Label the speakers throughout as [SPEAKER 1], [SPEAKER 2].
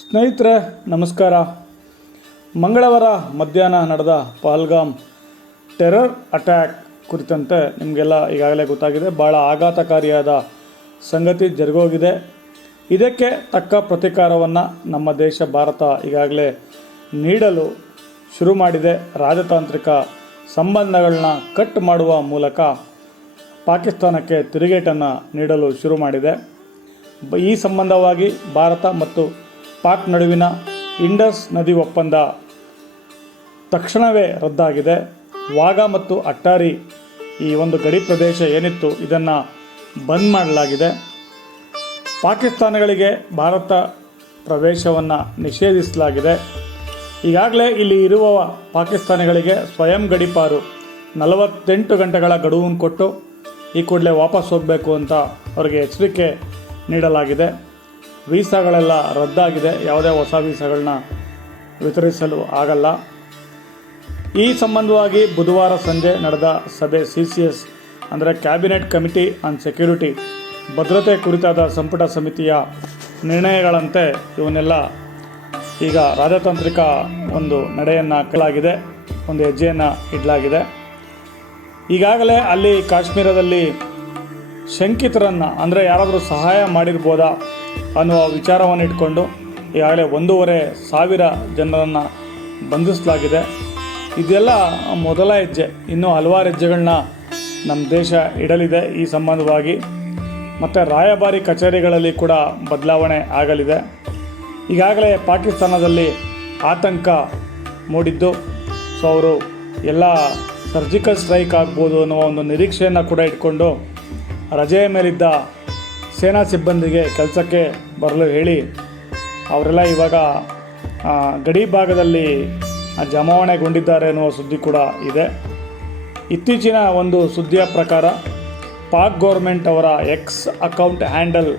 [SPEAKER 1] ಸ್ನೇಹಿತರೆ, ನಮಸ್ಕಾರ. ಮಂಗಳವಾರ ಮಧ್ಯಾಹ್ನ ನಡೆದ ಪಹಲ್ಗಾಮ್ ಟೆರರ್ ಅಟ್ಯಾಕ್ ಕುರಿತಂತೆ ನಿಮಗೆಲ್ಲ ಈಗಾಗಲೇ ಗೊತ್ತಾಗಿದೆ. ಭಾಳ ಆಘಾತಕಾರಿಯಾದ ಸಂಗತಿ ಜರುಗೋಗಿದೆ. ಇದಕ್ಕೆ ತಕ್ಕ ಪ್ರತೀಕಾರವನ್ನು ನಮ್ಮ ದೇಶ ಭಾರತ ಈಗಾಗಲೇ ನೀಡಲು ಶುರು ಮಾಡಿದೆ. ರಾಜತಾಂತ್ರಿಕ ಸಂಬಂಧಗಳನ್ನ ಕಟ್ ಮಾಡುವ ಮೂಲಕ ಪಾಕಿಸ್ತಾನಕ್ಕೆ ತಿರುಗೇಟನ್ನು ನೀಡಲು ಶುರು ಮಾಡಿದೆ. ಈ ಸಂಬಂಧವಾಗಿ ಭಾರತ ಮತ್ತು ಪಾಕ್ ನಡುವಿನ ಇಂಡಸ್ ನದಿ ಒಪ್ಪಂದ ತಕ್ಷಣವೇ ರದ್ದಾಗಿದೆ. ವಾಘಾ ಮತ್ತು ಅಟ್ಟಾರಿ ಈ ಒಂದು ಗಡಿ ಪ್ರದೇಶ ಏನಿತ್ತು ಇದನ್ನು ಬಂದ್ ಮಾಡಲಾಗಿದೆ. ಪಾಕಿಸ್ತಾನಗಳಿಗೆ ಭಾರತ ಪ್ರವೇಶವನ್ನು ನಿಷೇಧಿಸಲಾಗಿದೆ. ಈಗಾಗಲೇ ಇಲ್ಲಿ ಇರುವ ಪಾಕಿಸ್ತಾನಿಗಳಿಗೆ ಸ್ವಯಂ ಗಡಿಪಾರು ನಲವತ್ತೆಂಟು ಗಂಟೆಗಳ ಗಡುವನ್ನು ಕೊಟ್ಟು ಈ ಕೂಡಲೇ ವಾಪಸ್ ಹೋಗಬೇಕು ಅಂತ ಅವರಿಗೆ ಎಚ್ಚರಿಕೆ ನೀಡಲಾಗಿದೆ. ವೀಸಾಗಳೆಲ್ಲ ರದ್ದಾಗಿದೆ. ಯಾವುದೇ ಹೊಸ ವೀಸಾಗಳನ್ನ ವಿತರಿಸಲು ಆಗಲ್ಲ. ಈ ಸಂಬಂಧವಾಗಿ ಬುಧವಾರ ಸಂಜೆ ನಡೆದ ಸಭೆ ಸಿ ಸಿ ಎಸ್, ಅಂದರೆ ಕ್ಯಾಬಿನೆಟ್ ಕಮಿಟಿ ಆನ್ ಸೆಕ್ಯೂರಿಟಿ, ಭದ್ರತೆ ಕುರಿತಾದ ಸಂಪುಟ ಸಮಿತಿಯ ನಿರ್ಣಯಗಳಂತೆ ಇವನ್ನೆಲ್ಲ ಈಗ ರಾಜತಾಂತ್ರಿಕ ಒಂದು ನಡೆಯನ್ನು ಕಲಾಗಿದೆ, ಒಂದು ಹೆಜ್ಜೆಯನ್ನು ಇಡಲಾಗಿದೆ. ಈಗಾಗಲೇ ಅಲ್ಲಿ ಕಾಶ್ಮೀರದಲ್ಲಿ ಶಂಕಿತರನ್ನು, ಅಂದರೆ ಯಾರಾದರೂ ಸಹಾಯ ಮಾಡಿರ್ಬೋದಾ? ಅನ್ನುವ ವಿಚಾರವನ್ನು ಇಟ್ಕೊಂಡು ಈಗಾಗಲೇ ಒಂದೂವರೆ ಸಾವಿರ ಜನರನ್ನು ಬಂಧಿಸಲಾಗಿದೆ. ಇದೆಲ್ಲ ಮೊದಲ ಹೆಜ್ಜೆ. ಇನ್ನೂ ಹಲವಾರು ಹೆಜ್ಜೆಗಳನ್ನ ನಮ್ಮ ದೇಶ ಇಡಲಿದೆ ಈ ಸಂಬಂಧವಾಗಿ. ಮತ್ತು ರಾಯಭಾರಿ ಕಚೇರಿಗಳಲ್ಲಿ ಕೂಡ ಬದಲಾವಣೆ ಆಗಲಿದೆ. ಈಗಾಗಲೇ ಪಾಕಿಸ್ತಾನದಲ್ಲಿ ಆತಂಕ ಮೂಡಿದ್ದು. ಸೊ ಅವರು ಎಲ್ಲ ಸರ್ಜಿಕಲ್ ಸ್ಟ್ರೈಕ್ ಆಗ್ಬೋದು ಅನ್ನುವ ಒಂದು ನಿರೀಕ್ಷೆಯನ್ನು ಕೂಡ ಇಟ್ಕೊಂಡು ರಜೆಯ ಮೇಲಿದ್ದ ಸೇನಾ ಸಿಬ್ಬಂದಿಗೆ ಕೆಲಸಕ್ಕೆ ಬರಲು ಹೇಳಿ, ಅವರೆಲ್ಲ ಇವಾಗ ಗಡಿ ಭಾಗದಲ್ಲಿ ಜಮಾವಣೆಗೊಂಡಿದ್ದಾರೆ ಅನ್ನುವ ಸುದ್ದಿ ಕೂಡ ಇದೆ. ಇತ್ತೀಚಿನ ಒಂದು ಸುದ್ದಿಯ ಪ್ರಕಾರ, ಪಾಕ್ ಗೌರ್ಮೆಂಟ್ ಅವರ ಎಕ್ಸ್ ಅಕೌಂಟ್ ಹ್ಯಾಂಡಲ್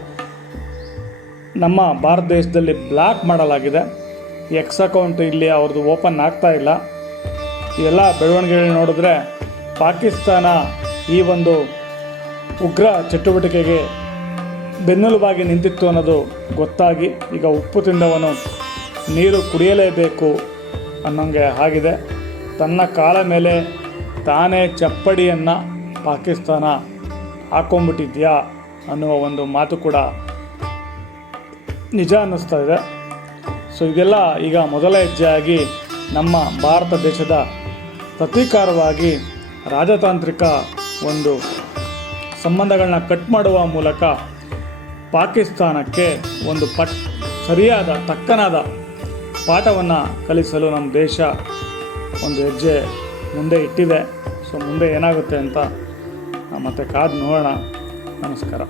[SPEAKER 1] ನಮ್ಮ ಭಾರತ ದೇಶದಲ್ಲಿ ಬ್ಲ್ಯಾಕ್ ಮಾಡಲಾಗಿದೆ. ಎಕ್ಸ್ ಅಕೌಂಟ್ ಇಲ್ಲಿ ಅವ್ರದ್ದು ಓಪನ್ ಆಗ್ತಾ ಇಲ್ಲ. ಇವೆಲ್ಲ ಬೆಳವಣಿಗೆಗಳು ನೋಡಿದ್ರೆ, ಪಾಕಿಸ್ತಾನ ಈ ಒಂದು ಉಗ್ರ ಚಟುವಟಿಕೆಗೆ ಬೆನ್ನೆಲುಬಾಗಿ ನಿಂತಿತ್ತು ಅನ್ನೋದು ಗೊತ್ತಾಗಿ ಈಗ ಉಪ್ಪು ತಿಂದವನು ನೀರು ಕುಡಿಯಲೇಬೇಕು ಅನ್ನೋಂಗೆ ಆಗಿದೆ. ತನ್ನ ಕಾಲ ಮೇಲೆ ತಾನೇ ಚಪ್ಪಡಿಯನ್ನು ಪಾಕಿಸ್ತಾನ ಹಾಕೊಂಡ್ಬಿಟ್ಟಿದ್ಯಾ ಅನ್ನುವ ಒಂದು ಮಾತು ಕೂಡ ನಿಜ ಅನ್ನಿಸ್ತಾ ಇದೆ. ಸೊ ಇದೆಲ್ಲ ಈಗ ಮೊದಲ ಹೆಜ್ಜೆಯಾಗಿ ನಮ್ಮ ಭಾರತ ದೇಶದ ಪ್ರತೀಕಾರವಾಗಿ ರಾಜತಾಂತ್ರಿಕ ಒಂದು ಸಂಬಂಧಗಳನ್ನ ಕಟ್ ಮಾಡುವ ಮೂಲಕ ಪಾಕಿಸ್ತಾನಕ್ಕೆ ಒಂದು ಪಟ್ ಸರಿಯಾದ, ತಕ್ಕನಾದ ಪಾಠವನ್ನು ಕಲಿಸಲು ನಮ್ಮ ದೇಶ ಒಂದು ಹೆಜ್ಜೆ ಮುಂದೆ ಇಟ್ಟಿದೆ. ಸೊ ಮುಂದೆ ಏನಾಗುತ್ತೆ ಅಂತ ಮತ್ತೆ ಕಾದು ನೋಡೋಣ. ನಮಸ್ಕಾರ.